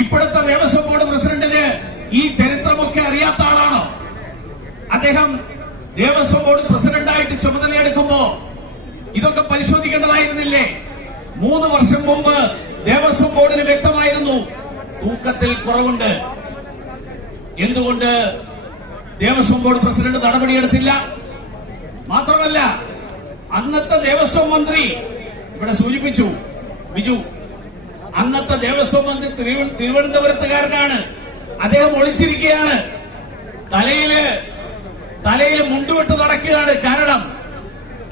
ഇപ്പോഴത്തെ ദേവസ്വം ബോർഡ് പ്രസിഡന്റിന് ഈ ചരിത്രമൊക്കെ അറിയാത്ത ആളാണോ? അദ്ദേഹം ദേവസ്വം ബോർഡ് പ്രസിഡന്റായിട്ട് ചുമതലയെടുക്കുമ്പോ ഇതൊക്കെ പരിശോധിക്കേണ്ടതായിരുന്നില്ലേ? മൂന്ന് വർഷം മുമ്പ് ദേവസ്വം ബോർഡിന് വ്യക്തമായിരുന്നു തൂക്കത്തിൽ കുറവുണ്ട്. എന്തുകൊണ്ട് ദേവസ്വം ബോർഡ് പ്രസിഡന്റ് നടപടിയെടുത്തില്ല? മാത്രമല്ല അന്നത്തെ ദേവസ്വം മന്ത്രി ഇവിടെ സൂചിപ്പിച്ചു ബിജു അന്നത്തെ ദേവസ്വം മന്ത്രി തിരുവ- തിരുവനന്തപുരത്തുകാരനാണ്. അദ്ദേഹം ഒളിച്ചിരിക്കുകയാണ്. തലയിൽ തലയിൽ മുണ്ടുവിട്ട് നടക്കുകയാണ്. കാരണം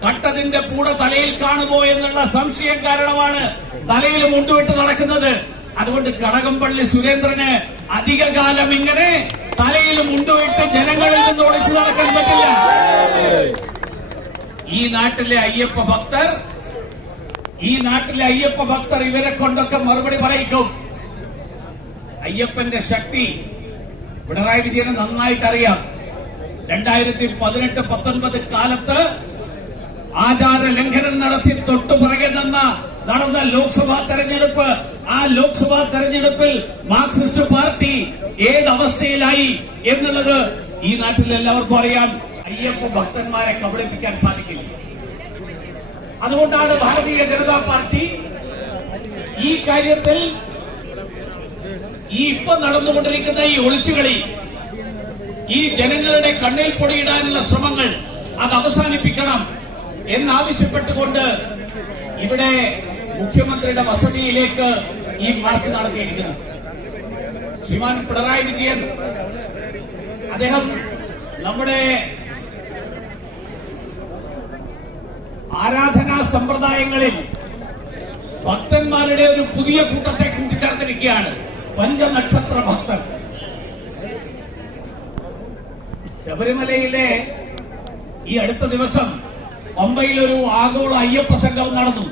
കട്ടതിന്റെ കൂടെ തലയിൽ കാണുമോ എന്നുള്ള സംശയം കാരണമാണ് തലയിൽ മുണ്ടുവിട്ട് നടക്കുന്നത്. അതുകൊണ്ട് കടകംപള്ളി സുരേന്ദ്രന് അധികകാലം ഇങ്ങനെ തലയിൽ മുണ്ടുവിട്ട് ജനങ്ങളിൽ നിന്ന് ഒളിച്ചു നടക്കാൻ പറ്റില്ല. ഈ നാട്ടിലെ അയ്യപ്പ ഭക്തർ ഈ നാട്ടിലെ അയ്യപ്പ ഭക്തർ ഇവരെ കൊണ്ടൊക്കെ മറുപടി പറയിക്കും. അയ്യപ്പന്റെ ശക്തി പിണറായി വിജയന് നന്നായിട്ട് അറിയാം രണ്ടായിരത്തി പതിനെട്ട് പത്തൊൻപത് കാലത്ത് ആചാര ലംഘനം നടത്തി തൊട്ടു പുറകെ നിന്ന നടന്ന ലോക്സഭാ തെരഞ്ഞെടുപ്പ് ആ ലോക്സഭാ തെരഞ്ഞെടുപ്പിൽ മാർക്സിസ്റ്റ് പാർട്ടി ഏത് അവസ്ഥയിലായി എന്നുള്ളത് ഈ നാട്ടിൽ എല്ലാവർക്കും അറിയാം. അയ്യപ്പ ഭക്തന്മാരെ കബളിപ്പിക്കാൻ സാധിക്കില്ല. അതുകൊണ്ടാണ് ഭാരതീയ ജനതാ പാർട്ടി ഈ കാര്യത്തിൽ ഈ ഇപ്പൊ നടന്നുകൊണ്ടിരിക്കുന്ന ഈ ഒളിച്ചുകളി ഈ ജനങ്ങളുടെ കണ്ണിൽ പൊടിയിടാനുള്ള ശ്രമങ്ങൾ അത് അവസാനിപ്പിക്കണം എന്നാവശ്യപ്പെട്ടുകൊണ്ട് ഇവിടെ മുഖ്യമന്ത്രിയുടെ വസതിയിലേക്ക് ഈ മാർച്ച് നടത്തിയിരിക്കുന്നത് ശ്രീമാൻ പിണറായി വിജയൻ അദ്ദേഹം നമ്മുടെ ആരാധനാ സമ്പ്രദായങ്ങളിൽ ഭക്തന്മാരുടെ ഒരു പുതിയ കൂട്ടത്തെ കൂട്ടിച്ചേർത്തിരിക്കുകയാണ് പഞ്ചനക്ഷത്ര ഭക്തർ. ശബരിമലയിലെ ഈ അടുത്ത ദിവസം പമ്പയിൽ ഒരു ആഗോള അയ്യപ്പ സംഘം നടന്നു.